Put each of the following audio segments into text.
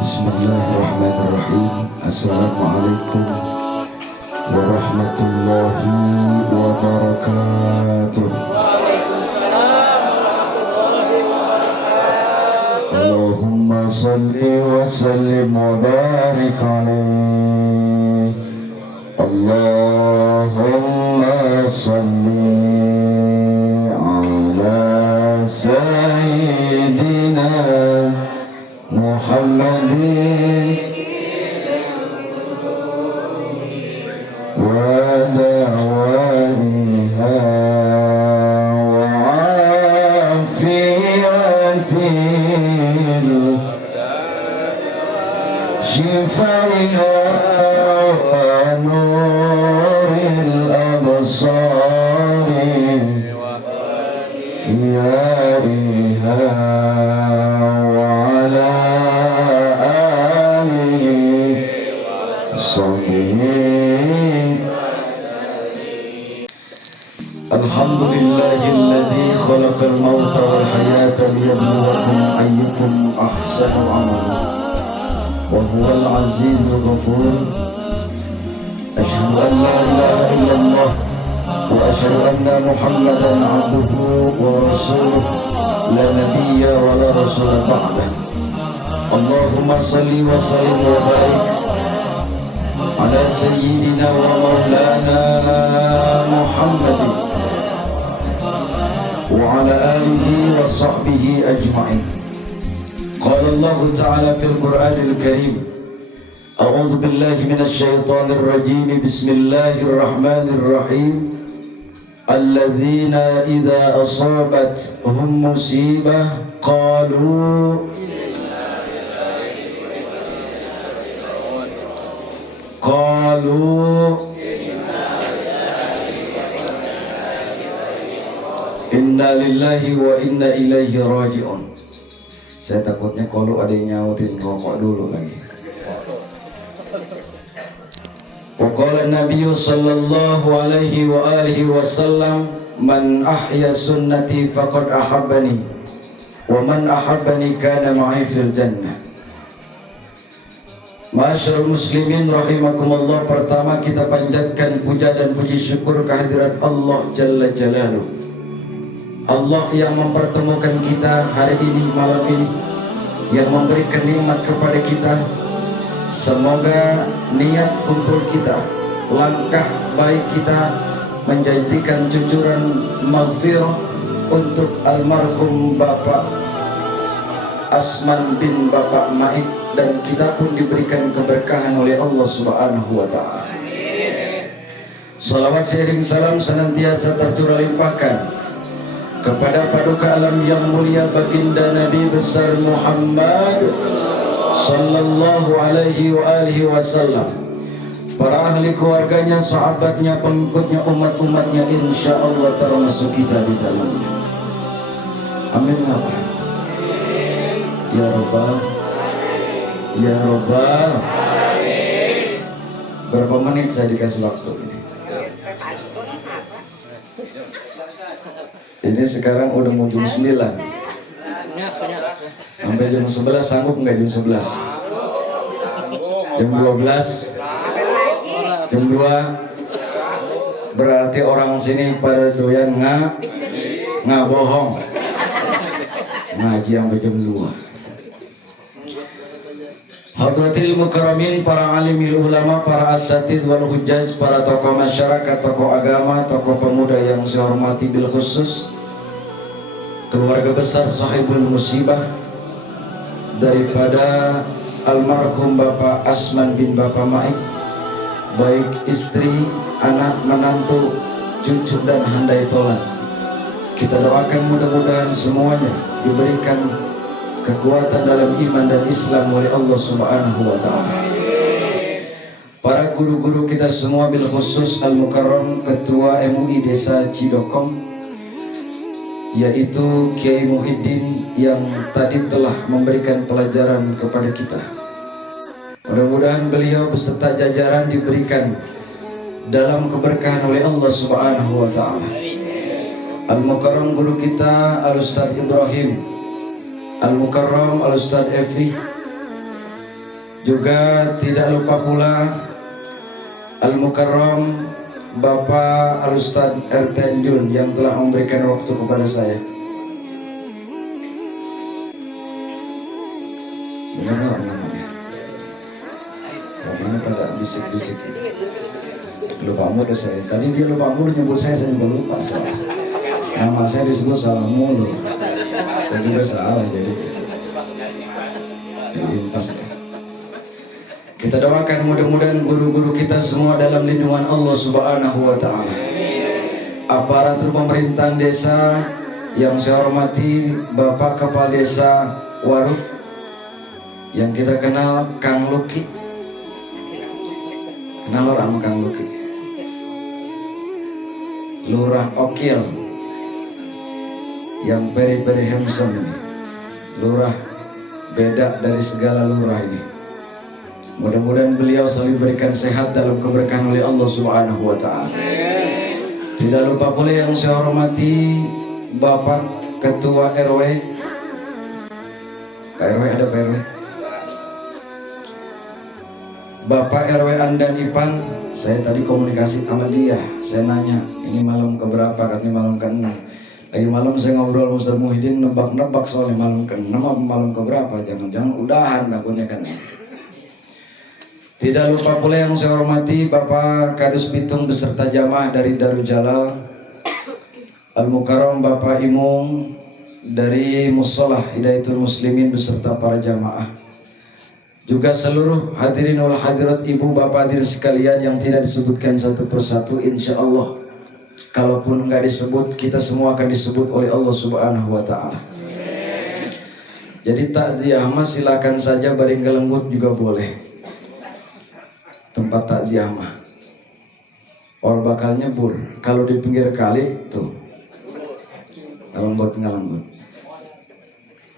Bismillahirrahmanirrahim. Assalamualaikum warahmatullahi wabarakatuh. Allahumma salli wa sallim wa barik alaih. Allahumma salli ala sayyidina Muhammadin wa dawaniha wa afiyatil shifaiha wa nuril absari yariha Alhamdulillahilladzi khalaqal mauta wal hayata liyabluwakum ayyukum ahsanu amala wa huwal azizul ghafur. Asyhadu an la ilaha illallah wa asyhadu anna Muhammadan abduhu wa rasuluh la nabiyya wa la rasula ba'dah. Allahumma salli wa sallim wa barik ala sayyidina wa maulana Muhammadin wa ala alihi wa sahbihi ajma'in. Qala Allah Ta'ala fil Qur'anil Karim, a'udzu billahi minasy syaithanir rajim. Bismillahirrahmanirrahim. Alladzina idza asabathum musibah qalu inna lillahi wa inna ilaihi raji'un. Saya takutnya kalau ada yang nyautin rokok dulu lagi. Wa qala Nabi sallallahu alaihi wa alihi wasallam, man ahya sunnati faqad ahabbani wa man ahabbani kana ma'i fil jannah. Masyarul muslimin rahimakumullah, pertama kita panjatkan puja dan puji syukur kehadirat Allah Jalla Jalaluh. Allah yang mempertemukan kita hari ini, malam ini, yang memberikan nikmat kepada kita. Semoga niat kumpul kita, langkah baik kita menjadikan cucuran maghfirah untuk almarhum Bapak Asman bin Bapak Maik, dan kita pun diberikan keberkahan oleh Allah Subhanahu wa Ta'ala. Salawat seiring salam senantiasa tercurah limpahkan kepada paduka alam yang mulia baginda Nabi besar Muhammad sallallahu alaihi wa alihi wasallam, para ahli keluarganya, sahabatnya, pengikutnya, umat-umatnya, insyaallah termasuk kita di dalamnya. Amin. Ya Rabbal, ya Rabbal. Berapa menit saya dikasih waktu ini? Ini sekarang udah mau jam 9. Sampai jam 11 sanggup nggak jam 11? Jam 12? Jam 2? Berarti orang sini pada doyan nggak bohong. Ngaji sampai jam 2. Hadratil mukarramin, para alimil ulama, para asatidz wal hujjaj, para tokoh masyarakat, tokoh agama, tokoh pemuda yang saya hormati bil khusus, keluarga besar sahibul musibah daripada almarhum Bapak Asman bin Bapak Maik, baik istri, anak, menantu, cucu dan handai tolan. Kita doakan mudah-mudahan semuanya diberikan kekuatan dalam iman dan Islam oleh Allah Subhanahu wa Ta'ala. Para guru-guru kita semua, bil khusus Al-Mukarram Ketua MUI Desa Cidokong, yaitu Kiai Muhyiddin yang tadi telah memberikan pelajaran kepada kita. Mudah-mudahan beliau beserta jajaran diberikan dalam keberkahan oleh Allah Subhanahu wa Ta'ala. Al-Mukarram guru kita Al-Ustaz Ibrahim, Al-Mukarram Al-Ustaz Efi, Juga tidak lupa pula Al-Mukarram Bapak Al-Ustadz RT Jun yang telah memberikan waktu kepada saya. Benar namanya. Namanya pada bisik-bisik. Lupa mulu saya. Tadi dia lupa mulu nyebut saya juga lupa soalnya. Nama saya disebut salah mulu. Saya juga salah jadi pas ya. Kita doakan mudah-mudahan guru-guru kita semua dalam lindungan Allah Subhanahu wa Ta'ala. Aparatur pemerintahan desa yang saya hormati, Bapak Kepala Desa Waruk yang kita kenal Kang Luki. Kenal orang Kang Luki? Lurah Okil yang very handsome ini. Lurah beda dari segala lurah ini. Mudah-mudahan beliau selalu diberikan sehat dalam keberkahan oleh Allah Subhanahu wa Ta'ala. Tidak lupa pula yang saya hormati Bapak Ketua RW. RW ada Pak RW? Bapak RW Andan Ipan. Saya tadi komunikasi sama dia. Saya nanya, ini malam keberapa? Katanya malam ke-6. Lagi malam saya ngobrol Ustaz Muhyiddin, nebak-nebak soalnya malam ke-6 apa malam keberapa. Jangan-jangan udahan takutnya kan. Tidak lupa pula yang saya hormati Bapak Kadus Bitung beserta jamaah dari Darul Jalal, Al-Mukarram Bapak Imung dari Musolah Hidayatul Muslimin beserta para jamaah. Juga seluruh hadirin wal hadirat ibu bapak hadir sekalian yang tidak disebutkan satu persatu, insya Allah kalaupun nggak disebut kita semua akan disebut oleh Allah Subhanahu wa Ta'ala. Jadi takziah mah silakan saja, baring gelenggut juga boleh. Tempat takziah mah orang bakal nyebur. Kalau di pinggir kali tuh ngelenggut.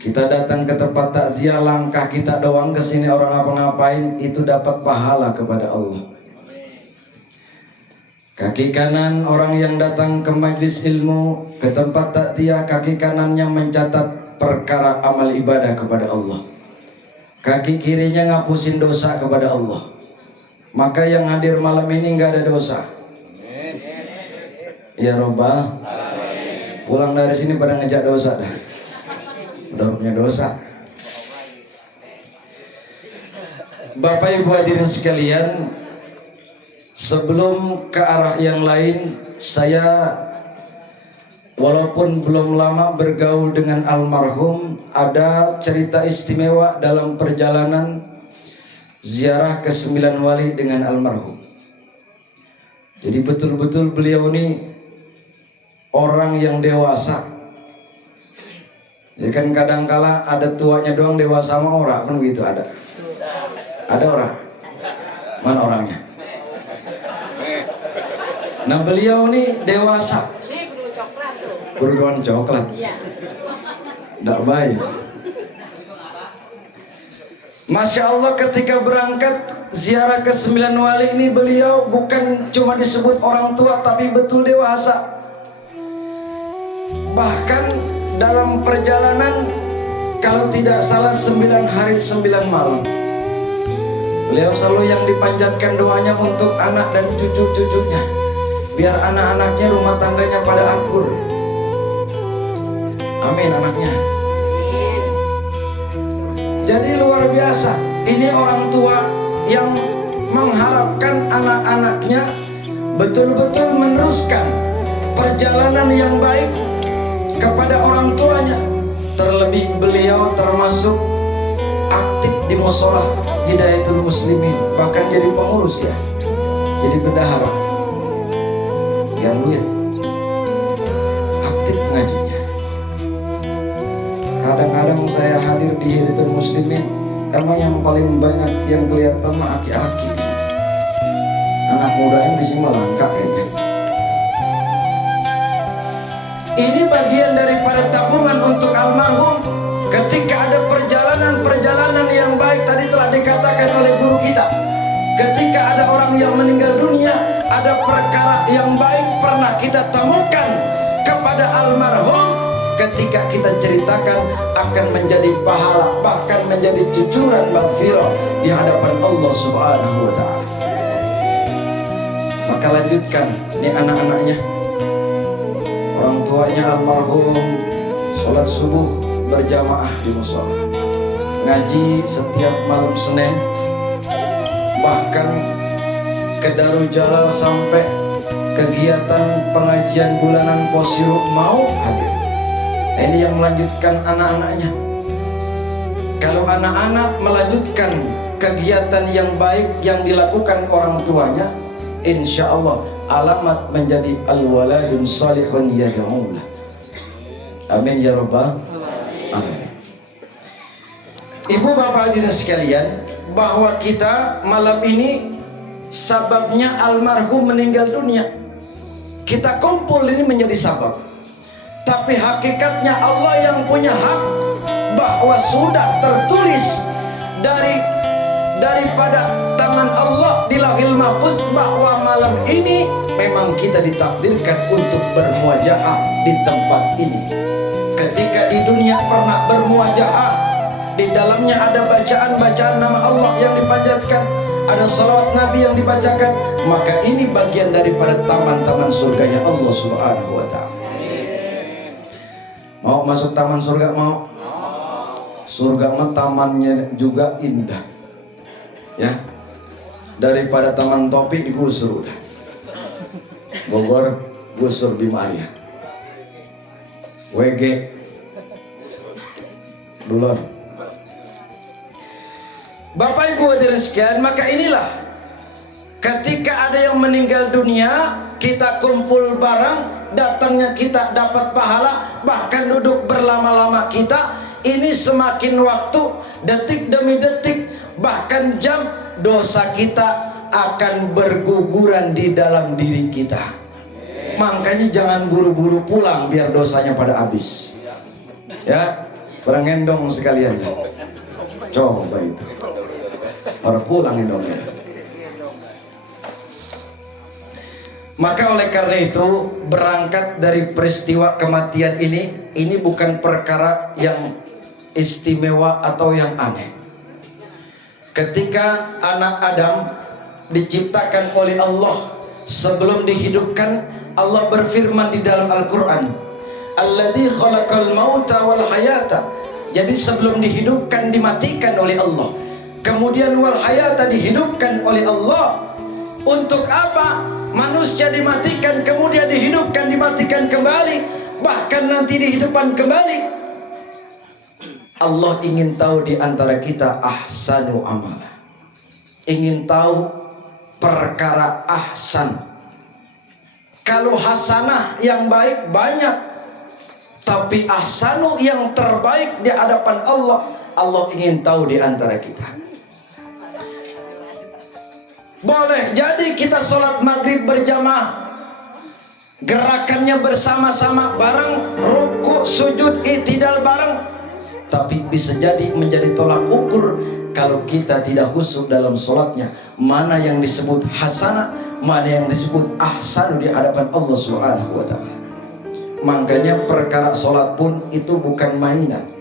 Kita datang ke tempat takziah, langkah kita doang ke sini orang apa-ngapain itu dapat pahala kepada Allah. Kaki kanan orang yang datang ke majlis ilmu, ke tempat takziah, kaki kanannya mencatat perkara amal ibadah kepada Allah. Kaki kirinya ngapusin dosa kepada Allah. Maka yang hadir malam ini nggak ada dosa. Ya Robbal. Pulang dari sini pada ngejak dosa dah. Udah punya dosa. Bapak Ibu hadirin sekalian, sebelum ke arah yang lain, saya walaupun belum lama bergaul dengan almarhum, ada cerita istimewa dalam perjalanan ziarah ke 9 wali dengan almarhum. Jadi betul-betul beliau ini orang yang dewasa. Jadi kan kadangkala ada tuanya doang dewasa sama orang kan begitu ada. Ada orang. Mana orangnya? Nah beliau ini dewasa. Berduaan coklat. Tidak baik. Masya Allah, ketika berangkat ziarah ke 9 wali ini beliau bukan cuma disebut orang tua tapi betul dewasa. Bahkan dalam perjalanan kalau tidak salah 9 hari 9 malam beliau selalu yang dipanjatkan doanya untuk anak dan cucu-cucunya, biar anak-anaknya rumah tangganya pada akur. Amin anaknya. Jadi luar biasa, ini orang tua yang mengharapkan anak-anaknya betul-betul meneruskan perjalanan yang baik kepada orang tuanya. Terlebih beliau termasuk aktif di Musolah Hidayatul Muslimin, bahkan jadi pengurus ya, jadi bendahara yang duit, aktif ngajinya. Kadang-kadang saya hadir di Hidayatul Muslimin, emang yang paling banyak yang kelihatan mah aki-aki. Anak muda yang di sini langka kayaknya. Ini bagian daripada tabungan untuk almarhum. Ketika ada perjalanan-perjalanan yang baik, tadi telah dikatakan oleh guru kita, ketika ada orang yang meninggal dunia, ada perkara yang baik pernah kita temukan kepada almarhum, ketika kita ceritakan akan menjadi pahala, bahkan menjadi cucuran maghfirah di hadapan Allah Subhanahu wa ta'ala. Maka lanjutkan, ini anak-anaknya, orang tuanya almarhum sholat subuh berjamaah di musola, ngaji setiap malam Senin, bahkan ke Darul Jalal sampai kegiatan pengajian bulanan Posiru mau hadir. Ini yang melanjutkan anak-anaknya. Kalau anak-anak melanjutkan kegiatan yang baik yang dilakukan orang tuanya, insya Allah alamat menjadi al-waladun salihun yad'ulah. Amin ya rabbal alamin. Ibu bapak hadirin sekalian, bahwa kita malam ini sababnya almarhum meninggal dunia. Kita kumpul ini menjadi sabab, tapi hakikatnya Allah yang punya hak, bahwa sudah tertulis daripada tangan Allah di Lauhil Mahfuz bahwa malam ini memang kita ditakdirkan untuk bermuajaah di tempat ini. Ketika di dunia pernah bermuajaah, di dalamnya ada bacaan-bacaan nama Allah yang dipanjatkan, ada salawat Nabi yang dibacakan, maka ini bagian daripada taman-taman surganya Allah Subhanahu wa ta'ala. Mau masuk taman surga? Mau? Surga mah tamannya juga indah, ya, daripada taman topi digusur udah. Bogor gusur Bima Arya, WG belum. Bapak Ibu hadirin sekalian, maka inilah ketika ada yang meninggal dunia, kita kumpul bareng, datangnya kita dapat pahala, bahkan duduk berlama-lama kita, ini semakin waktu, detik demi detik, bahkan jam, dosa kita akan berguguran di dalam diri kita. Makanya jangan buru-buru pulang biar dosanya pada habis, ya, berengendong sekalian. Coba itu orang pulang endongnya. Maka oleh karena itu, berangkat dari peristiwa kematian ini bukan perkara yang istimewa atau yang aneh. Ketika anak Adam diciptakan oleh Allah, sebelum dihidupkan, Allah berfirman di dalam Al-Quran, alladzi khalaqal mauta wal hayata. Jadi sebelum dihidupkan dimatikan oleh Allah, kemudian wal hayata dihidupkan oleh Allah. Untuk apa? Manusia dimatikan, kemudian dihidupkan, dimatikan kembali, bahkan nanti dihidupkan kembali. Allah ingin tahu di antara kita ahsanu amala, ingin tahu perkara ahsan. Kalau hasanah yang baik banyak, tapi ahsanu yang terbaik di hadapan Allah, Allah ingin tahu di antara kita. Boleh jadi kita sholat maghrib berjamaah, gerakannya bersama-sama bareng, ruku, sujud, i'tidal bareng, tapi bisa jadi menjadi tolak ukur kalau kita tidak khusyuk dalam sholatnya. Mana yang disebut hasanah, mana yang disebut ahsan di hadapan Allah Subhanahu wa ta'ala. Makanya perkara sholat pun itu bukan mainan.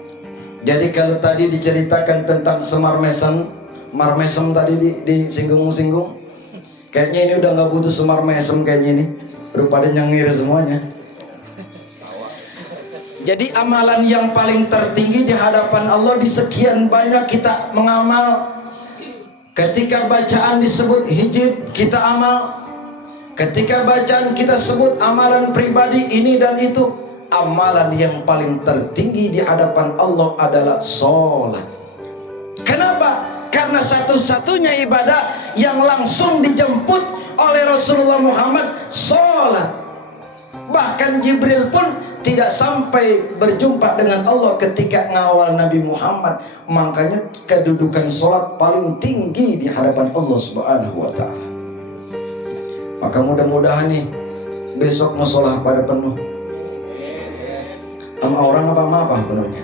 Jadi kalau tadi diceritakan tentang Semar Mesem tadi disinggung-singgung, kayaknya ini udah nggak butuh Semar Mesem, kayaknya ini rupanya nyengir semuanya. Jadi amalan yang paling tertinggi di hadapan Allah, di sekian banyak kita mengamal. Ketika bacaan disebut hijab, kita amal. Ketika bacaan kita sebut amalan pribadi ini dan itu, amalan yang paling tertinggi di hadapan Allah adalah sholat. Kenapa? Karena satu-satunya ibadah yang langsung dijemput oleh Rasulullah Muhammad, sholat. Bahkan Jibril pun tidak sampai berjumpa dengan Allah ketika ngawal Nabi Muhammad. Makanya kedudukan sholat paling tinggi di hadapan Allah Subhanahu wa ta'ala. Maka mudah-mudahan nih besok musola pada penuh. Sama orang apa penuhnya?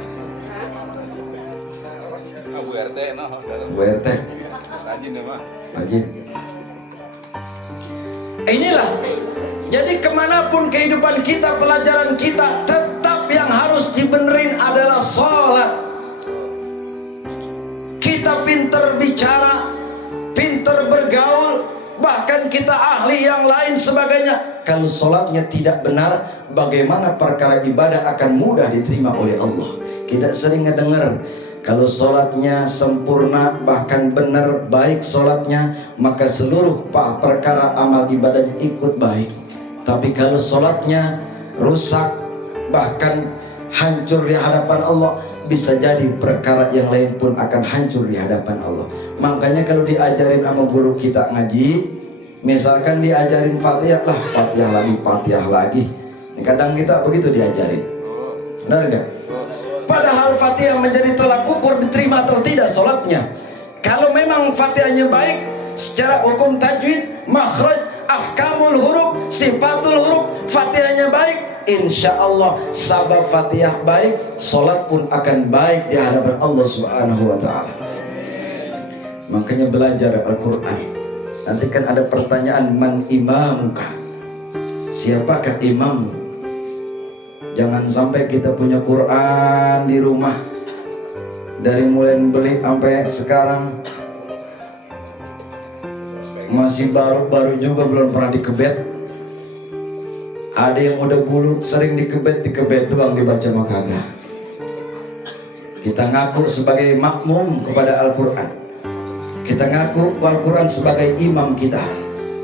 Bu RT rajin ya Pak, rajin. Inilah, jadi kemanapun kehidupan kita, pelajaran kita, tetap yang yang harus dibenerin adalah sholat. Kita pinter bicara, pinter bergaul, bahkan kita ahli yang lain sebagainya. Kalau sholatnya tidak benar, bagaimana perkara ibadah akan mudah diterima oleh Allah? Kita sering ngedengar, kalau sholatnya sempurna, bahkan benar, baik sholatnya, maka seluruh perkara amal ibadahnya ikut baik. Tapi kalau sholatnya rusak, bahkan hancur di hadapan Allah, bisa jadi perkara yang lain pun akan hancur di hadapan Allah. Makanya kalau diajarin sama guru kita ngaji, misalkan diajarin Fatihah lah, Fatihah lagi. Kadang kita begitu diajarin, benar nggak? Padahal Fatihah menjadi tolak ukur diterima atau tidak sholatnya. Kalau memang Fatihahnya baik, secara hukum tajwid, makhraj, ahkamul huruf, sifatul huruf, Fatihahnya baik, insya Allah sabab Fatihah baik, sholat pun akan baik di hadapan Allah Subhanahu wa Ta'ala. Makanya belajar Al-Quran. Nanti kan ada pertanyaan, man imamuka, siapakah imammu? Jangan sampai kita punya Quran di rumah, dari mulai beli sampai sekarang masih baru juga, belum pernah dikebet. Ada yang udah bulu sering dikebet doang, dibaca mah kagak. Kita ngaku sebagai makmum kepada Al-Quran, kita ngaku Al-Quran sebagai imam kita,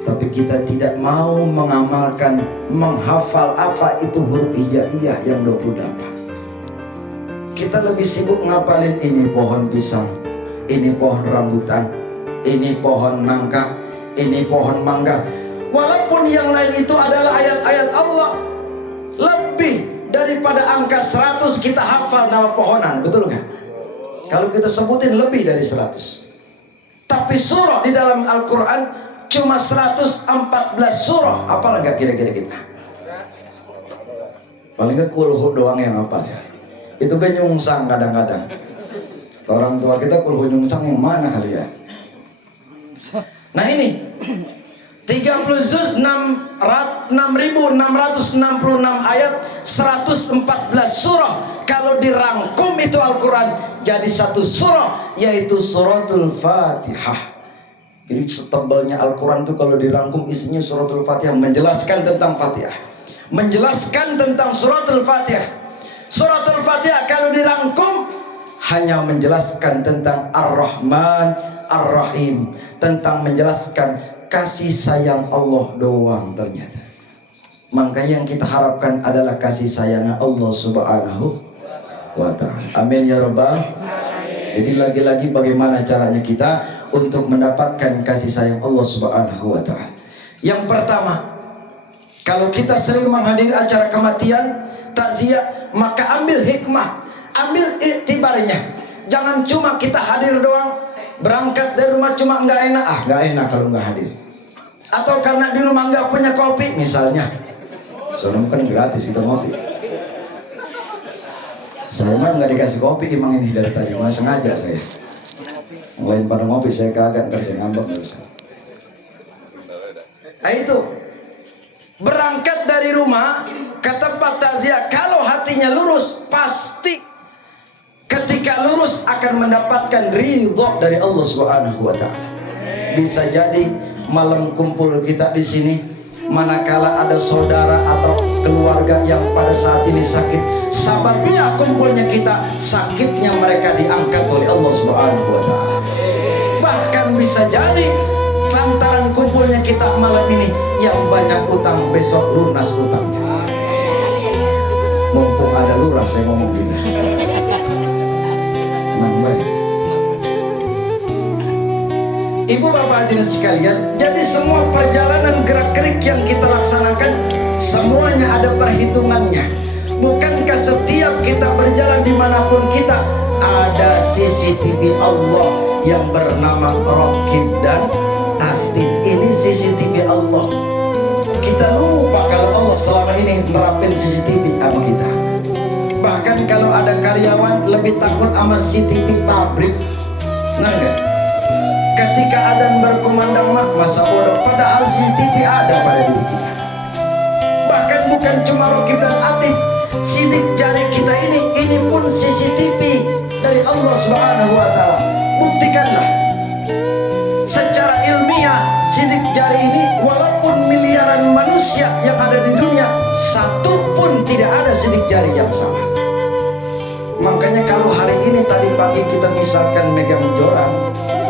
tapi kita tidak mau mengamalkan, menghafal apa itu huruf hijaiyah yang 28. Kita lebih sibuk ngapalin ini pohon pisang, ini pohon rambutan, ini pohon nangka, ini pohon mangga. Walaupun yang lain itu adalah ayat-ayat Allah, lebih daripada angka 100 kita hafal nama pohonan, betul nggak? Kalau kita sebutin lebih dari 100. Tapi surah di dalam Al-Quran cuma 114 surah. Hafal nggak kira-kira kita? Paling nggak kulhu doang yang hafal ya. Itu kan nyungsang kadang-kadang. Orang tua kita kulhu nyungsang yang mana kali ya? Nah ini 30 juz 6.666 ayat, 114 surah. Kalau dirangkum itu Al-Quran jadi satu surah, yaitu suratul Fatihah. Jadi setebalnya Al-Quran itu kalau dirangkum isinya suratul Fatihah, menjelaskan tentang Fatihah, menjelaskan tentang suratul Fatihah. Suratul Fatihah kalau dirangkum hanya menjelaskan tentang Ar-Rahman Ar-Rahim, tentang menjelaskan kasih sayang Allah doang ternyata. Makanya yang kita harapkan adalah kasih sayang Allah Subhanahu wa Ta'ala. Amin ya Rabbal. Jadi lagi-lagi bagaimana caranya kita untuk mendapatkan kasih sayang Allah Subhanahu wa Ta'ala. Yang pertama, kalau kita sering menghadiri acara kematian, takziah, maka ambil hikmah, ambil iktibarnya. Jangan cuma kita hadir doang, berangkat dari rumah cuma nggak enak, nggak enak kalau nggak hadir. Atau karena di rumah nggak punya kopi misalnya, soalnya kan gratis kita ngopi. Saya mah nggak dikasih kopi emang ini dari tadi, mah sengaja saya. Yang lain pada ngopi, saya kagak, ntar saya ngambek nggak bisa. Nah itu, berangkat dari rumah ke tempat takziah, kalau hatinya lurus, pasti ketika lurus akan mendapatkan ridho dari Allah Subhanahu wa Ta'ala. Bisa jadi malam kumpul kita di sini, manakala ada saudara atau keluarga yang pada saat ini sakit, sababnya kumpulnya kita, sakitnya mereka diangkat oleh Allah Subhanahu wa Ta'ala. Bahkan bisa jadi lantaran kumpulnya kita malam ini, yang banyak utang besok lunas utangnya. Mumpung ada lurah saya ngomong gini. Ibu bapak hadirin sekalian, jadi semua perjalanan gerak-gerik yang kita laksanakan semuanya ada perhitungannya. Bukankah setiap kita berjalan dimanapun kita ada CCTV Allah yang bernama Raqib dan Atid? Ini CCTV Allah. Kita lupa kalau Allah selama ini nerapin CCTV sama kita. Bahkan kalau ada karyawan lebih takut sama CCTV pabrik. Nah enggak? Ketika adzan berkumandang masa bodoh, padahal CCTV ada pada diri kita. Bahkan bukan cuma Raqib dan Atid, Sidik jari kita ini pun CCTV dari Allah Subhanahu wa Ta'ala. Buktikanlah secara ilmiah, sidik jari ini walaupun miliaran manusia yang ada di dunia, satu pun tidak ada sidik jari yang sama. Makanya kalau hari ini tadi pagi kita misalkan megang joran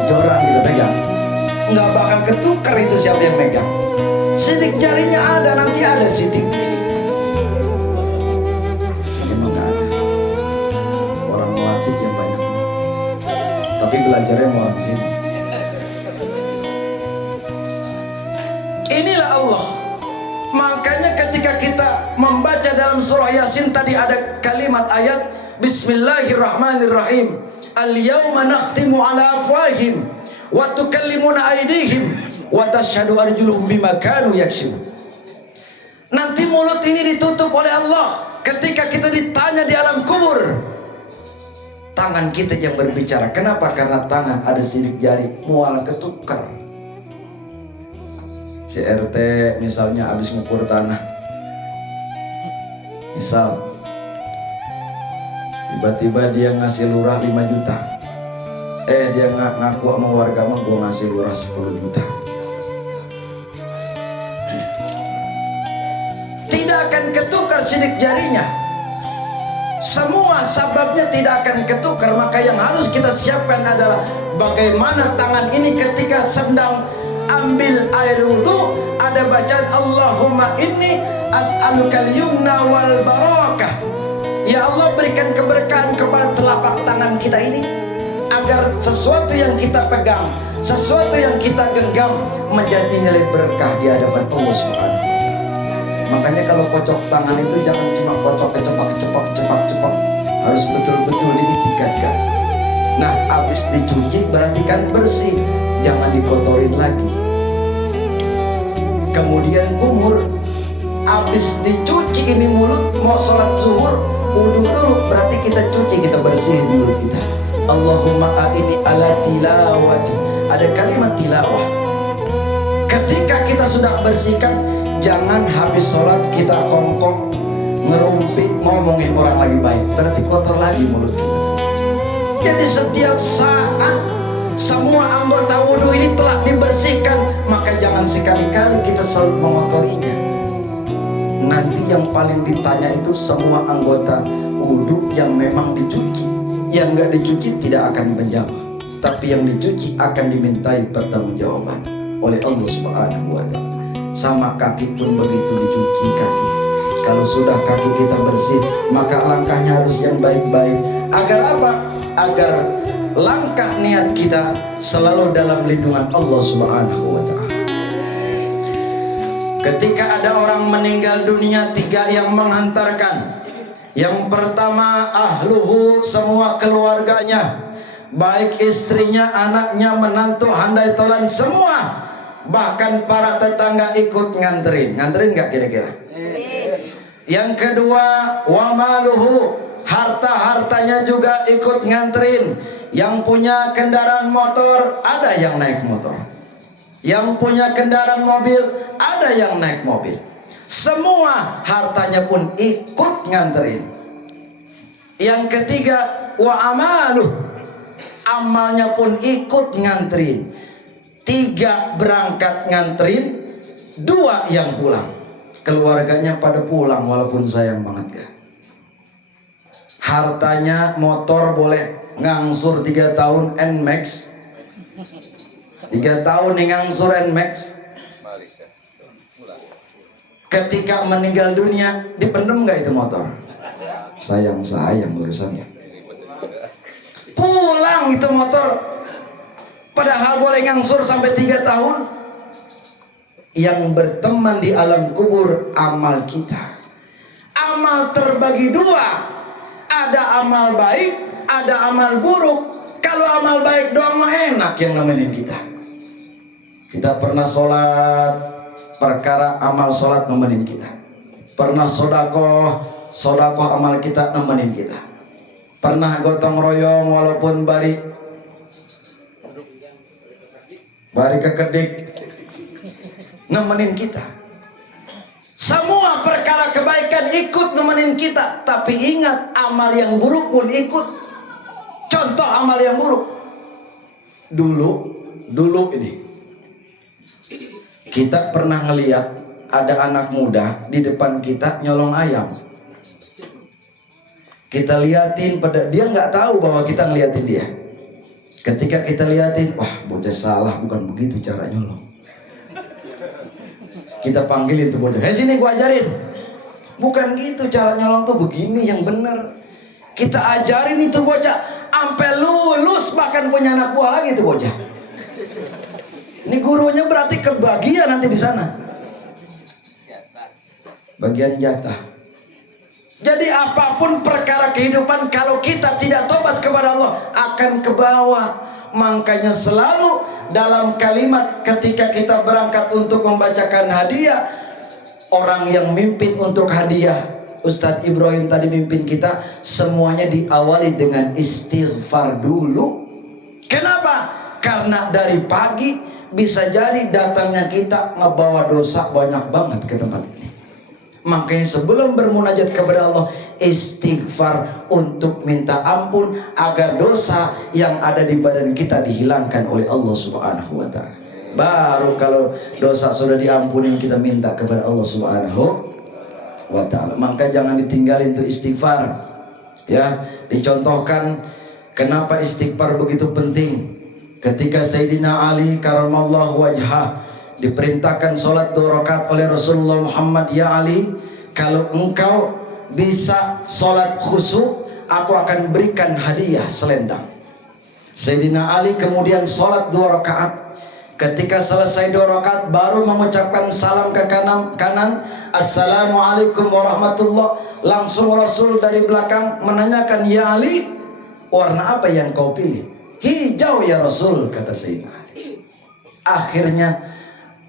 kita pegang, nggak bakal ketukar itu siapa yang megang. Sidik jarinya ada, nanti ada sidik. Sini mah nggak ada. Orang melatih yang banyak, tapi belajarnya mau orang sini. Inilah Allah. Makanya ketika kita membaca dalam surah Yasin tadi ada kalimat ayat Bismillahirrahmanirrahim. Al-yawma nakhtimu ala afwahim wa tukallimuna aydihim wa tashhadu arjuluhum bima kanu yaksibun. Nanti mulut ini ditutup oleh Allah ketika kita ditanya di alam kubur. Tangan kita yang berbicara. Kenapa? Karena tangan ada sidik jari, mual ketukar. Si RT misalnya habis ngukur tanah, misal tiba-tiba dia ngasih lurah 5 juta, dia ngaku sama warga mah gua ngasih lurah 10 juta. Tidak akan ketukar sidik jarinya. Semua sababnya tidak akan ketukar. Maka yang harus kita siapkan adalah bagaimana tangan ini ketika sedang ambil air wudu, ada bacaan Allahumma inni as'alukal yumna wal barakah. Ya Allah, berikan keberkahan kepada telapak tangan kita ini, agar sesuatu yang kita pegang, sesuatu yang kita genggam menjadi nilai berkah di hadapan Allah Subhanahu. Makanya kalau kocok tangan itu jangan cuma kocok cepak, harus betul-betul diitikadkan. Nah, habis dicuci berarti kan bersih, jangan dikotorin lagi. Kemudian kumur, habis dicuci ini mulut, mau sholat zuhur, wudu dulu, berarti kita cuci, kita bersihin mulut kita. Allahumma a'ini ala tilawati. Ada kalimat tilawah. Ketika kita sudah bersihkan, jangan habis sholat kita kongkong, ngerumpi, ngomongin orang lagi baik, berarti kotor lagi mulut kita. Jadi setiap saat semua anggota wudhu ini telah dibersihkan, maka jangan sekali-kali kita selalu mengotorinya. Nanti yang paling ditanya itu semua anggota wudhu yang memang dicuci. Yang nggak dicuci tidak akan menjawab, tapi yang dicuci akan dimintai pertanggungjawaban oleh Allah Subhanahu wa Ta'ala. Sama kaki pun begitu, dicuci kaki. Kalau sudah kaki kita bersih, maka langkahnya harus yang baik-baik. Agar apa? Agar langkah niat kita selalu dalam lindungan Allah Subhanahu wa Ta'ala. Ketika ada orang meninggal dunia, 3 yang menghantarkan. Yang pertama, ahluhu, semua keluarganya, baik istrinya, anaknya, menantu, handai tolan, semua. Bahkan para tetangga ikut nganterin. Nganterin gak kira-kira? Yang kedua, wamaluhu, harta-hartanya juga ikut nganterin. Yang punya kendaraan motor, ada yang naik motor. Yang punya kendaraan mobil, ada yang naik mobil. Semua hartanya pun ikut nganterin. Yang ketiga, wa amaluh, amalnya pun ikut nganterin. 3 berangkat nganterin, 2 yang pulang. Keluarganya pada pulang walaupun sayang banget ya. Hartanya motor boleh ngangsur 3 tahun NMAX, 3 tahun nih ngangsur NMAX. Ketika meninggal dunia dipendem nggak itu motor? Sayang urusannya. Pulang itu motor, padahal boleh ngangsur sampai 3 tahun. Yang berteman di alam kubur amal kita. Amal terbagi 2. Ada amal baik, ada amal buruk. Kalau amal baik doang mah enak yang nemenin kita. Kita pernah sholat, perkara amal sholat nemenin kita. Pernah sodakoh amal kita nemenin kita. Pernah gotong royong walaupun bari kekedik, nemenin kita. Semua perkara kebaikan ikut nemenin kita. Tapi ingat, amal yang buruk pun ikut. Contoh amal yang buruk. Dulu ini kita pernah ngeliat ada anak muda di depan kita nyolong ayam. Kita liatin, dia nggak tahu bahwa kita ngeliatin dia. Ketika kita liatin, wah bocah salah, bukan begitu cara nyolong. Kita panggilin tuh bocah, sini gua ajarin. Bukan gitu cara nyolong tuh, begini yang bener. Kita ajarin itu bocah, sampai lulus, bahkan punya anak buah lagi tuh bocah. Ini gurunya berarti kebagian nanti di sana. Bagian jatah. Jadi apapun perkara kehidupan, kalau kita tidak tobat kepada Allah, akan ke bawah. Makanya selalu dalam kalimat ketika kita berangkat untuk membacakan hadiah, orang yang mimpin untuk hadiah, Ustadz Ibrahim tadi mimpin kita, semuanya diawali dengan istighfar dulu. Kenapa? Karena dari pagi bisa jadi datangnya kita ngebawa dosa banyak banget ke tempat ini. Makanya sebelum bermunajat kepada Allah, istighfar untuk minta ampun agar dosa yang ada di badan kita dihilangkan oleh Allah Subhanahu wa ta'ala. Baru kalau dosa sudah diampuni, kita minta kepada Allah Subhanahu wa ta'ala. Maka jangan ditinggalin tuh istighfar. Ya, dicontohkan kenapa istighfar begitu penting. Ketika Sayyidina Ali karamallahu wajhah diperintahkan sholat 2 rakaat oleh Rasulullah Muhammad, ya Ali, kalau engkau bisa sholat khusyuk, aku akan berikan hadiah selendang. Sayyidina Ali kemudian sholat 2 rakaat. Ketika selesai 2 rakaat baru mengucapkan salam ke kanan, Assalamualaikum warahmatullah. Langsung Rasul dari belakang menanyakan, ya Ali, warna apa yang kau pilih? Hijau ya Rasul, kata Sayyidina Ali. Akhirnya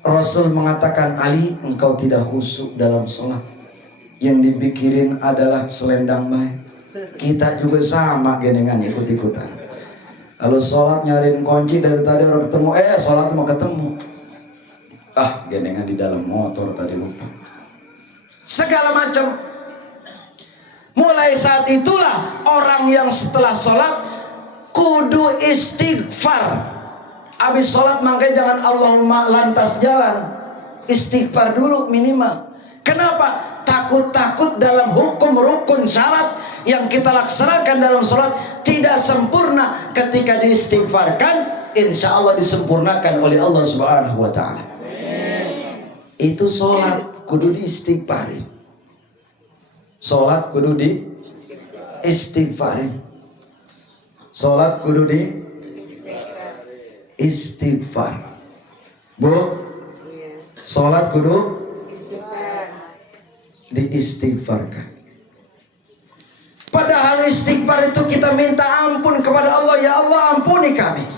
Rasul mengatakan, Ali, engkau tidak khusyuk dalam sholat. Yang dipikirin adalah selendang baik. Kita juga sama genengan ikut-ikutan. Kalau sholat nyariin kunci dari tadi orang ketemu, sholat mau ketemu. Genengan di dalam motor tadi lupa. Segala macam. Mulai saat itulah orang yang setelah sholat kudu istighfar. Habis sholat makanya jangan Allahumma lantas jalan. Istighfar dulu minimal. Kenapa? Takut-takut dalam hukum rukun syarat yang kita laksanakan dalam sholat tidak sempurna. Ketika diistighfarkan, insya Allah disempurnakan oleh Allah Subhanahu wa ta'ala. Itu sholat kudu diistighfarin. Sholat kudu diistighfarin. Sholat kudu di istighfar. Bu, sholat kudu diistighfarkan. Padahal istighfar itu kita minta ampun kepada Allah. Ya Allah, ampuni kami.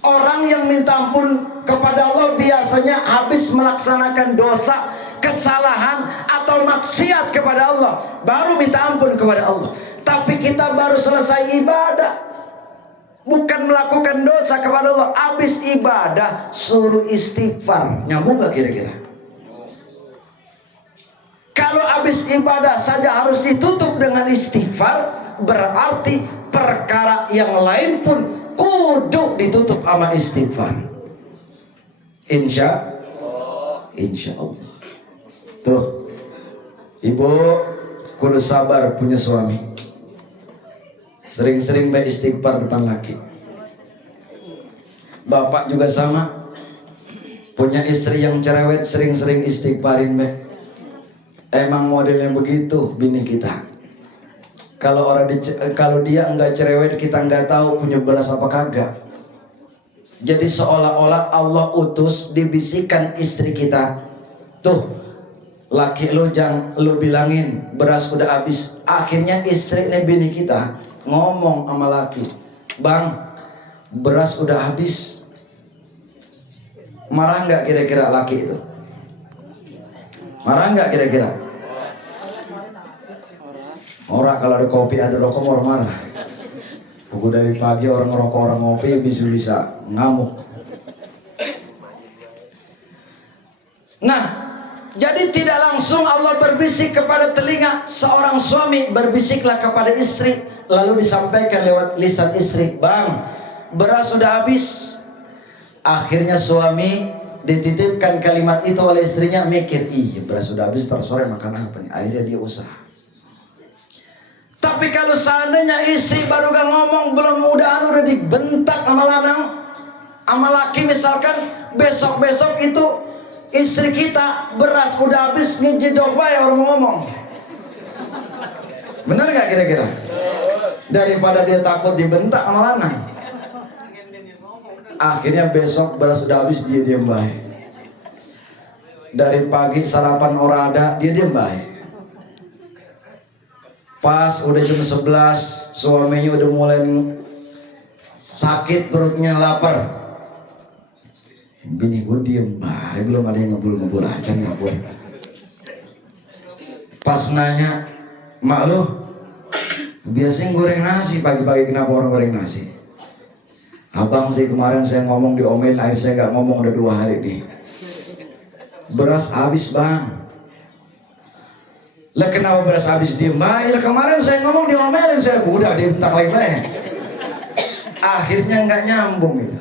Orang yang minta ampun kepada Allah biasanya habis melaksanakan dosa, kesalahan atau maksiat kepada Allah, baru minta ampun kepada Allah. Tapi kita baru selesai ibadah, bukan melakukan dosa kepada Allah, habis ibadah suruh istighfar. Nyambung gak kira-kira? Kalau habis ibadah saja harus ditutup dengan istighfar, berarti perkara yang lain pun kudu ditutup sama istighfar. Insya Allah. Tuh, ibu kudu sabar punya suami. Sering-sering baik istighfar depan laki. Bapak juga sama. Punya istri yang cerewet, sering-sering istighfarin baik. Emang modelnya begitu bini kita. Kalau dia enggak cerewet, kita enggak tahu punya belas apa kagak. Jadi seolah-olah Allah utus dibisikkan istri kita, tuh laki lu jangan lu bilangin beras udah habis. Akhirnya istri bini kita ngomong sama laki, bang beras udah habis. Marah nggak kira-kira laki itu? Marah nggak kira-kira? Orang kalau ada kopi ada rokok orang marah. Pukul dari pagi orang ngerokok orang ngopi bisa ngamuk. Nah, Jadi tidak langsung Allah berbisik kepada telinga seorang suami, berbisiklah kepada istri, lalu disampaikan lewat lisan istri, "Bang, beras sudah habis." Akhirnya suami dititipkan kalimat itu oleh istrinya, mikir, "Iya, beras sudah habis, ntar sore makan apa nih?" Akhirnya dia usaha. Tapi kalau seandainya istri baru gak ngomong, belum udah dibentak sama lanang, sama laki misalkan, besok-besok itu istri kita beras udah habis, ngejedok wae orang ngomong. Bener gak kira-kira? Daripada dia takut dibentak sama lanang, akhirnya besok beras udah habis, dia diam baik. Dari pagi sarapan ora ada, dia diam baik. Pas udah jam 11, suaminya udah mulai sakit perutnya, lapar. Bini gue diem baik, belum ada yang ngebul-ngebul aja, ngebul. Pas nanya, "Mak lu biasanya goreng nasi pagi-pagi, kenapa orang goreng nasi?" "Abang sih kemarin saya ngomong diomelin, akhirnya saya gak ngomong udah 2 hari nih. Beras habis bang." "Lah kenapa beras habis?" "Diem baik, kemarin saya ngomong diomelin, saya udah dibentak lagi." Akhirnya nggak nyambung gitu.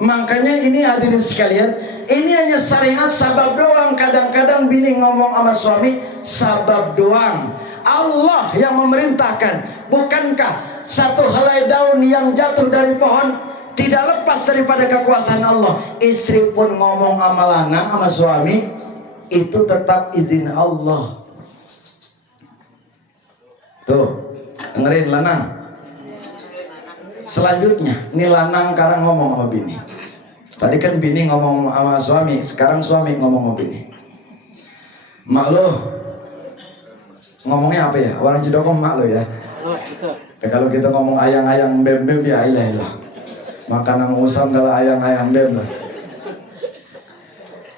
Makanya ini hadirin sekalian, ini hanya syariat sabab doang. Kadang-kadang bini ngomong sama suami sabab doang. Allah yang memerintahkan. Bukankah satu helai daun yang jatuh dari pohon tidak lepas daripada kekuasaan Allah? Istri pun ngomong sama lanang, sama suami, itu tetap izin Allah. Tuh, dengerin lanang. Selanjutnya, ini lanang sekarang ngomong sama bini. Tadi kan bini ngomong sama suami, sekarang suami ngomong sama bini. "Mak lo ngomongnya apa ya? Orang Jedokong mak lo ya. Ya kalau kita ngomong ayang-ayang bem-bem ya ilah. Makanan usam kalau ayang-ayang bem lah.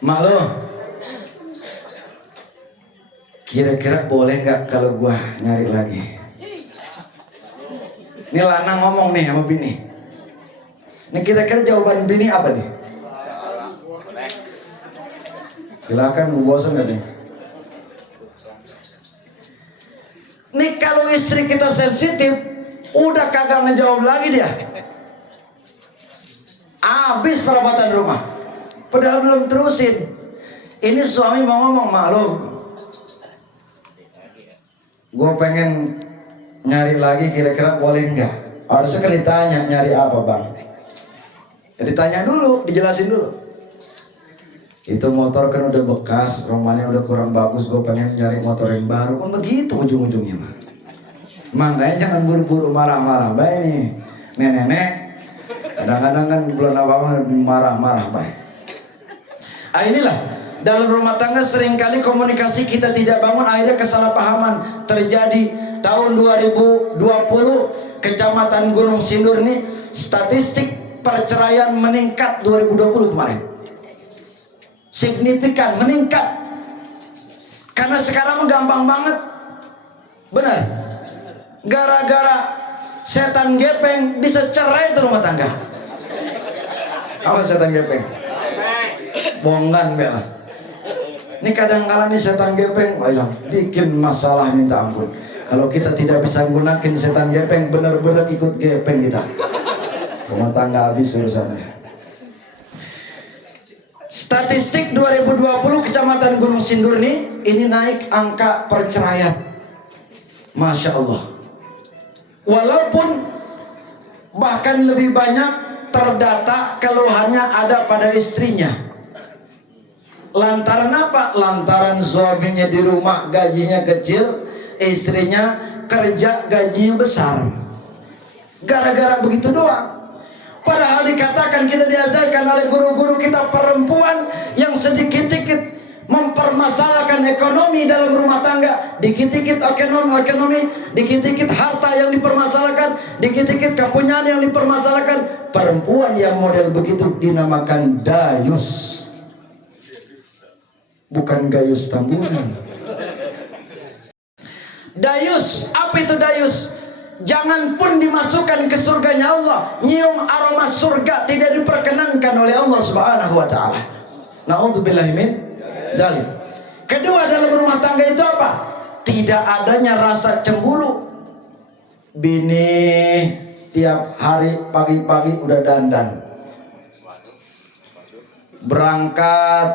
Mak lo, kira-kira boleh nggak kalau gua nyari lagi?" Ini lanang ngomong nih sama bini. Ini kira-kira jawaban bini apa nih? Silakan, bosan gak nih? Nih kalau istri kita sensitif, udah kagak ngejawab lagi dia. Habis perawatan rumah. Padahal belum terusin. Ini suami mau ngomong, "Mak lo, gue pengen nyari lagi, kira-kira boleh nggak?" Harusnya kan ditanya, "Nyari apa bang?" Ya ditanya dulu, dijelasin dulu. "Itu motor kan udah bekas, rumahnya udah kurang bagus, gue pengen nyari motor yang baru." Kan begitu ujung-ujungnya mah. Makanya jangan buru-buru marah-marah. Baik nih, nenek-nenek kadang-kadang kan belum apa-apa marah-marah baik. Inilah dalam rumah tangga seringkali komunikasi kita tidak bangun, akhirnya kesalahpahaman terjadi. Tahun 2020 Kecamatan Gunung Sindur ini statistik perceraian meningkat 2020 kemarin. Signifikan meningkat. Karena sekarang gampang banget. Benar. Gara-gara setan gepeng bisa cerai itu rumah tangga. Apa setan gepeng? Bonggan bela. Ini kadang-kala nih setan gepeng, wah bikin masalah minta ampun. Kalau kita tidak bisa gunakan setan gepeng, benar-benar ikut gepeng kita. Rumah tangga habis urusannya. Statistik 2020 Kecamatan Gunung Sindur ini naik angka perceraian. Masya Allah. Walaupun bahkan lebih banyak terdata keluhannya ada pada istrinya. Lantaran apa? Lantaran suaminya di rumah gajinya kecil, istrinya kerja gajinya besar. Gara-gara begitu doang. Padahal dikatakan, kita diajarkan oleh guru-guru kita, perempuan yang sedikit-dikit mempermasalahkan ekonomi dalam rumah tangga, dikit-dikit ekonomi, dikit-dikit harta yang dipermasalahkan, dikit-dikit kepunyaan yang dipermasalahkan. Perempuan yang model begitu dinamakan dayus. Bukan gayus tamburan. Dayus, apa itu dayus? Jangan pun dimasukkan ke surganya Allah. Nyium aroma surga tidak diperkenankan oleh Allah Subhanahu wa taala. Na'udzubillahi min zalim. Kedua, dalam rumah tangga itu apa? Tidak adanya rasa cemburu. Bini tiap hari pagi-pagi udah dandan, berangkat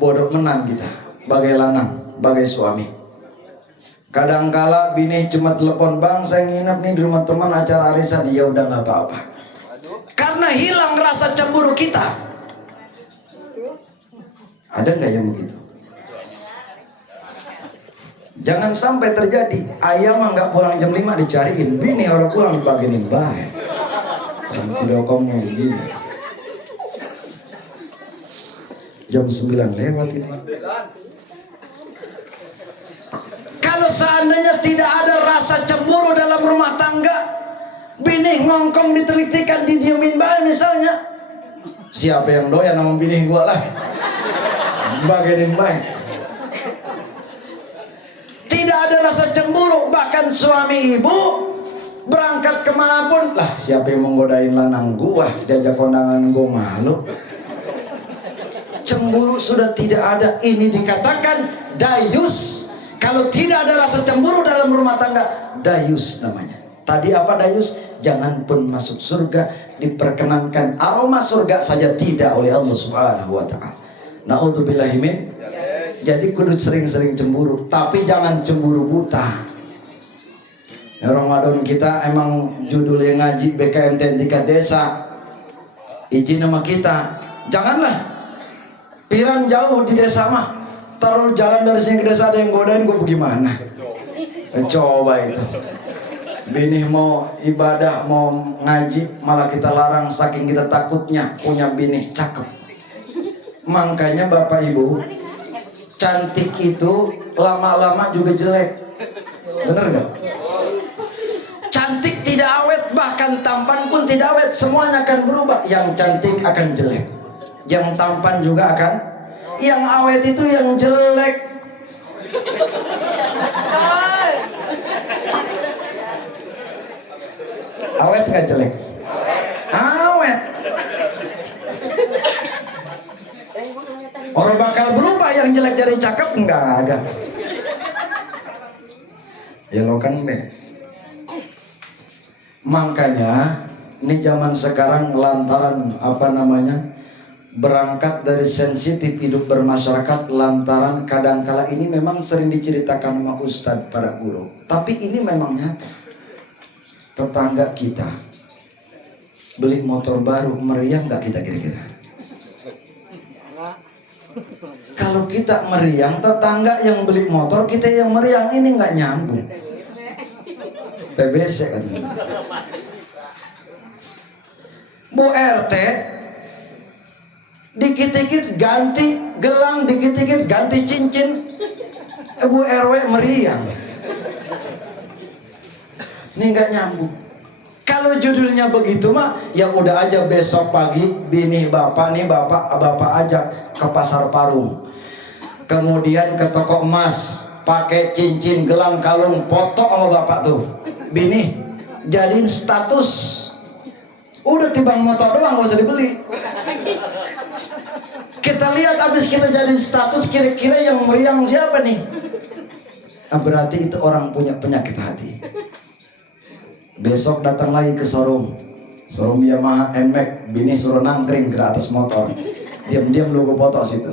bodoh menang kita, bagai lanang, bagai suami. Kadangkala bini cuma telepon, bang saya nginep nih di rumah teman acara arisan, ya udah nggak apa-apa. Karena hilang rasa cemburu kita. Ada nggak yang begitu? Jangan sampai terjadi ayam nggak pulang jam 5 dicariin, bini orang pulang dibagiin baik. Tidak kamu begini. Jam 9 lewat ini. Kalau seandainya tidak ada rasa cemburu dalam rumah tangga, bini ngongkong ditelitikan, didiemin baik misalnya. Siapa yang doyan sama bini gua lah, bagiin baik. Tidak ada rasa cemburu, bahkan suami ibu berangkat kemanapun lah, siapa yang menggodain lanang gua, diajak kondangan gua malu. Cemburu sudah tidak ada. Ini dikatakan dayus. Kalau tidak ada rasa cemburu dalam rumah tangga, dayus namanya. Tadi apa dayus? Jangan pun masuk surga, diperkenankan aroma surga saja tidak oleh Allah Subhanahu wa taala. Na'udzubillahi min. Jadi kudu sering-sering cemburu, tapi jangan cemburu buta. Ya, Ramadan kita emang judulnya ngaji BKMT tingkat desa. Izin nama kita, janganlah pirang jauh di desa mah. Taruh jalan dari sini ke desa ada yang godain, gue bagaimana? Coba itu. Bini mau ibadah, mau ngaji, malah kita larang saking kita takutnya punya bini cakep. Makanya Bapak Ibu, cantik itu lama-lama juga jelek. Bener gak? Cantik tidak awet, bahkan tampan pun tidak awet. Semuanya akan berubah. Yang cantik akan jelek, yang tampan juga akan. Yang awet itu yang jelek. Awet gak jelek? Awet. Orang bakal berubah yang jelek jadi cakep? Enggak ada. Ya lo kan be. Makanya ini zaman sekarang lantaran apa namanya, berangkat dari sensitif hidup bermasyarakat, lantaran kadangkala ini memang sering diceritakan sama ustadz para guru, tapi ini memang nyata. Tetangga kita beli motor baru, meriah nggak kita kira-kira? Kalau kita meriang, tetangga yang beli motor, kita yang meriang, ini nggak nyambung. TBC katanya. Bu RT dikit-dikit ganti gelang, dikit-dikit ganti cincin. Bu RW meriang. Ini nggak nyambung. Kalau judulnya begitu mah, ya udah aja besok pagi bini bapak nih, bapak ajak ke pasar Parung, kemudian ke toko emas, pakai cincin, gelang, kalung, foto sama bapak tuh, bini jadiin status. Udah tibang motor doang, gak usah dibeli. Kita lihat abis kita jadi status, kira-kira yang meriang siapa nih? Nah, berarti itu orang punya penyakit hati. Besok datang lagi ke showroom Yamaha NMAX, bini suruh nangkring ke atas motor, diam-diam logo foto situ.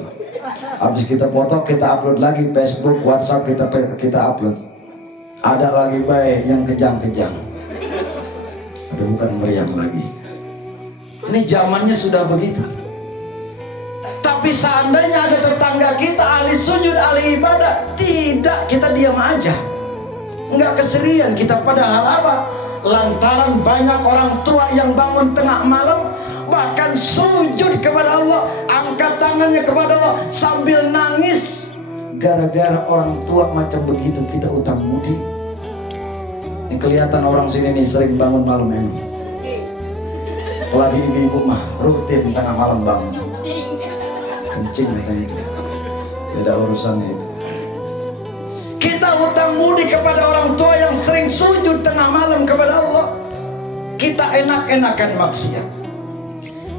Habis kita foto, kita upload lagi Facebook, WhatsApp, kita upload. Ada lagi baik yang kejang-kejang, ada bukan meriang lagi. Ini zamannya sudah begitu. Tapi seandainya ada tetangga kita ahli sujud, ahli ibadah, tidak, kita diam aja, nggak keserian kita. Padahal apa? Lantaran banyak orang tua yang bangun tengah malam, bahkan sujud kepada Allah, angkat tangannya kepada Allah sambil nangis, gara-gara orang tua macam begitu kita utang budi. Ini kelihatan orang sini nih sering bangun malam ini. Lagi ibu-ibu mah rutin tengah malam bangun. Kencing katanya itu. Tidak urusan itu. Kita hutang budi kepada orang tua yang sering sujud tengah malam kepada Allah. Kita enak-enakan maksiat.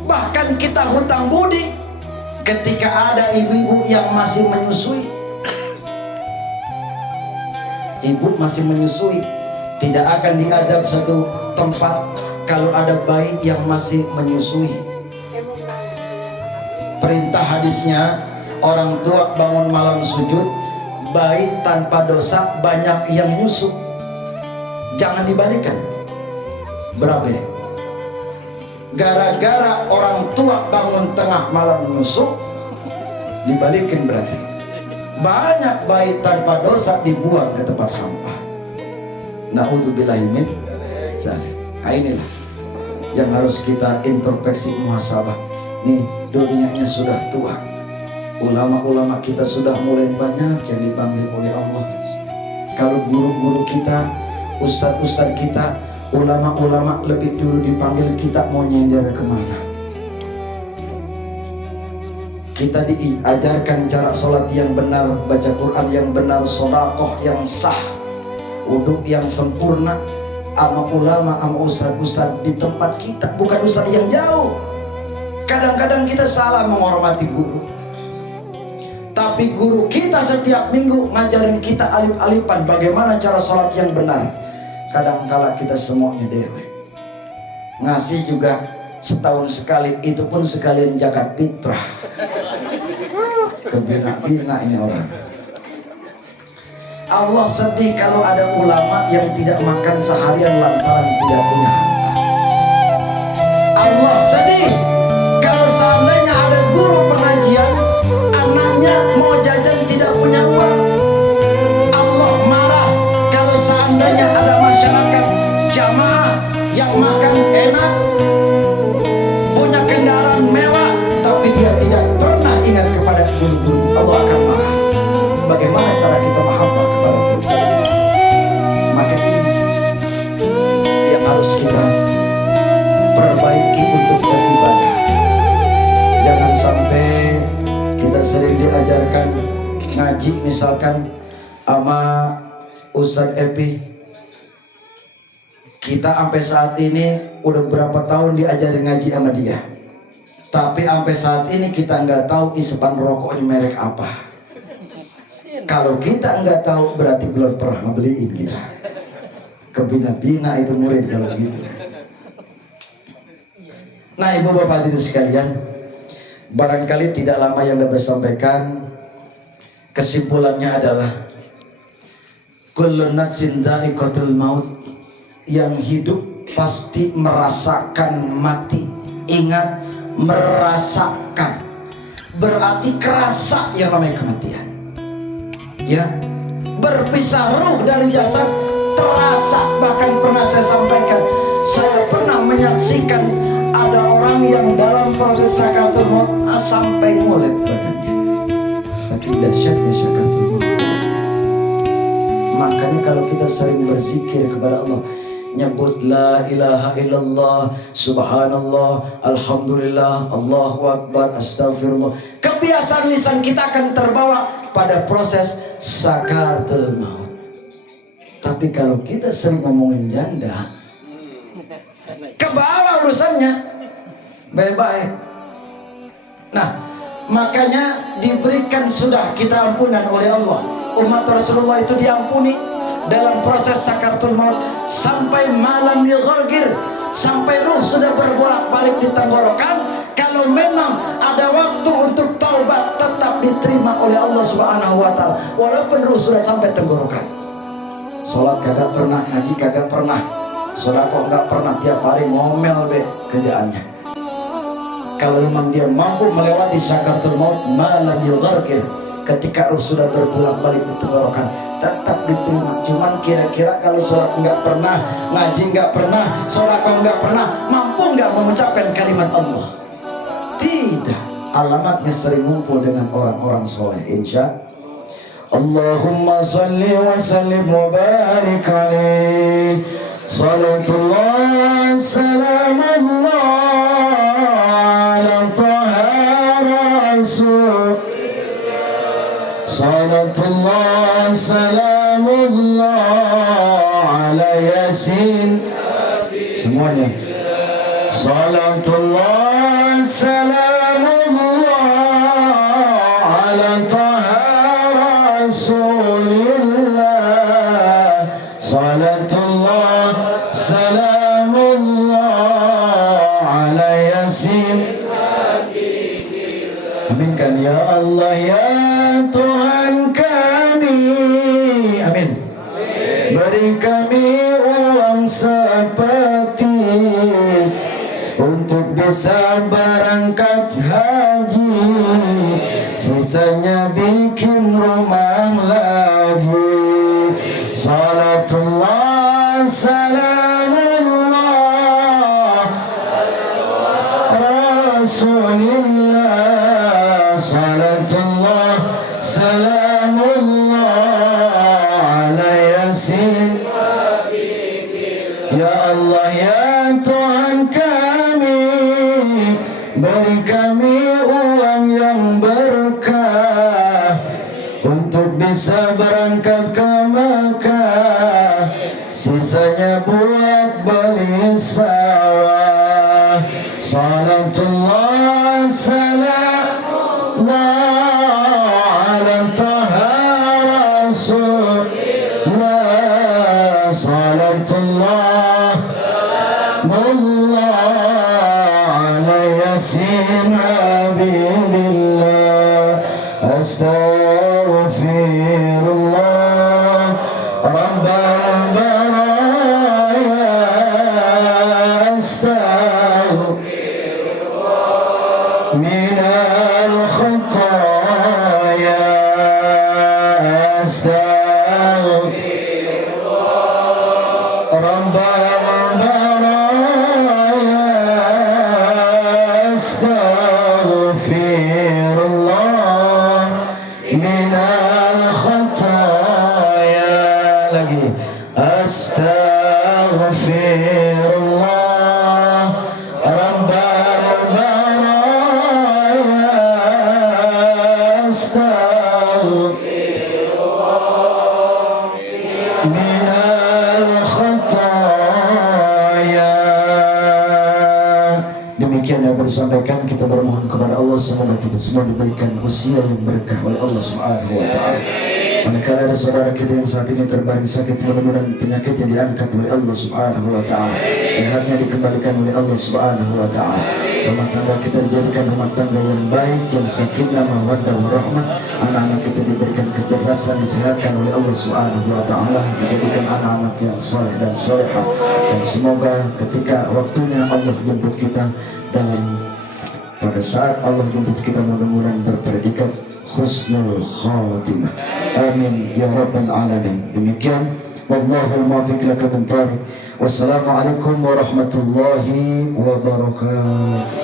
Bahkan kita hutang budi ketika ada ibu-ibu yang masih menyusui. ibu masih menyusui. Tidak akan diadab satu tempat kalau ada bayi yang masih menyusui. Perintah hadisnya, orang tua bangun malam sujud, bayi tanpa dosa banyak yang nyusu. Jangan dibalikkan. Berapa ya? Gara-gara orang tua bangun tengah malam nyusu, dibalikin berarti. Banyak bayi tanpa dosa dibuang ke tempat sampah. Na'udzubillahi min dzalik. Nah, inilah yang harus kita introspeksi, muhasabah. Nih, dunianya sudah tua. Ulama-ulama kita sudah mulai banyak yang dipanggil oleh Allah. Kalau guru-guru kita, ustadz-ustadz kita, ulama-ulama lebih dulu dipanggil, kita mau nyender kemana? Kita diajarkan cara sholat yang benar, baca Quran yang benar, sedekah yang sah, wudhu yang sempurna, sama ulama, sama ustadz-ustadz di tempat kita, bukan ustadz yang jauh. Kadang-kadang kita salah menghormati guru, tapi guru kita setiap minggu ngajarin kita alif-alifan bagaimana cara sholat yang benar. Kadang-kala kita semuanya dewe ngasih juga setahun sekali, itu pun sekalian zakat fitrah. Kebina-bina ini orang. Allah sedih kalau ada ulama yang tidak makan seharian lantaran tidak punya harta. Allah sedih kalau seandainya ada guru pengajian, anaknya mau jajan tidak punya uang. Allah marah kalau seandainya ada masyarakat jamaah yang makan enak, punya kendaraan mewah, tapi dia tidak pernah ingat kepada guru-guru. Allah akan marah. Bagaimana cara kita mahabbah kepada guru? Maka ini yang harus kita perbaiki untuk beribadah. Jangan sampai kita sering diajarkan ngaji misalkan sama Ustadz Epi, kita sampai saat ini udah berapa tahun diajarin ngaji sama dia, tapi sampai saat ini kita nggak tahu isepan rokoknya merek apa. Kalau kita nggak tahu berarti belum pernah ngebeliin kita. Kebina-bina itu murid kalau gitu. Nah, ibu bapak hadirin sekalian, barangkali tidak lama yang dapat sampaikan, kesimpulannya adalah kullu nafsin dha'iqatul maut. Yang hidup pasti merasakan mati. Ingat, merasakan berarti kerasa yang namanya kematian. Ya, berpisah ruh dari jasad terasa. Bahkan pernah saya sampaikan, saya pernah menyaksikan ada orang yang dalam proses sakaratul maut sampai ngulet badannya. Saking dahsyatnya sakaratul maut. Makanya kalau kita sering berzikir kepada Allah, nyebut la ilaha illallah, subhanallah, alhamdulillah, Allahu akbar, astagfirullah, kebiasaan lisan kita akan terbawa pada proses sakaratul maut. Tapi kalau kita sering ngomongin janda, ke bawah urusannya baik-baik. Nah, makanya diberikan sudah kita ampunan oleh Allah. Umat Rasulullah itu diampuni dalam proses sakaratul maut sampai malam yughargir, sampai ruh sudah berbolak-balik di tenggorokan. Kalau memang ada waktu untuk taubat, tetap diterima oleh Allah Subhanahu wa Ta'ala, walaupun ruh sudah sampai tenggorokan. Sholat kagak pernah, ngaji kagak pernah, sedekah nggak pernah, tiap hari ngomel deh kerjaannya. Kalau memang dia mampu melewati sakaratul maut malam yughargir, ketika ruh sudah berbolak-balik di tenggorokan, tetap diterima. Cuman kira-kira kalau sholat nggak pernah, ngaji nggak pernah, sedekah nggak pernah, mampu nggak mengucapkan kalimat Allah? Tidak. Alamatnya sering ngumpul dengan orang-orang soleh. Insya Allahumma salli wa sallim wa barik alaih. Salatullah salamullah ala taha rasul. Salatullah salamullah ala yasin. Semuanya. Salatullah salamullah ala taha rasulillah. Yasin. Aminkan ya Allah ya Tuhan kami. Amin. Beri kami uang sepeti untuk bisa berangkat haji, sisanya bikin rumah lagi. Salatullah salamullah Rasulillah. Salatullah salamullah ala Yasin. Ya Allah ya Tuhan kami, beri kami uang yang berkah untuk bisa berangkat ke Makkah, sisanya buat beli sawah. Salatullah salamullah ala taha Rasulullah. Salatullah salamullah ala Yasin Habibillah. Astaghfirullah Rabbal baraya. Astaghfirullah minal khataya. Astaghfirullah Rabbal baraya. Astaghfirullah minal khataya. Lagi astaghfirullah rabbal baraya. Astaghfirullah minal khataya. Demikian yang disampaikan, kita bermohon kepada Allah semoga kita semua diberikan usia yang berkah oleh Allah Subhanahu wa taala. Manakala ada saudara kita yang saat ini terbaring sakit, mudah-mudahan penyakit yang diangkat oleh Allah Subhanahu wa taala, sehatnya dikembalikan oleh Allah Subhanahu wa taala. Rumah tangga kita dijadikan rumah tangga yang baik, yang sakinah mawaddah warahmah. Anak-anak kita diberikan kecerdasan, disehatkan oleh Allah Subhanahu wa taala, dijadikan anak-anak yang saleh dan salehah. Dan semoga ketika waktunya Allah jemput kita, dan pada saat Allah jemput kita, mudah-mudahan berpredikat husnul khatimah. Amin ya rabbal alamin. Demikian, wallahul muwaffiq lakum. Wassalamualaikum warahmatullahi wabarakatuh.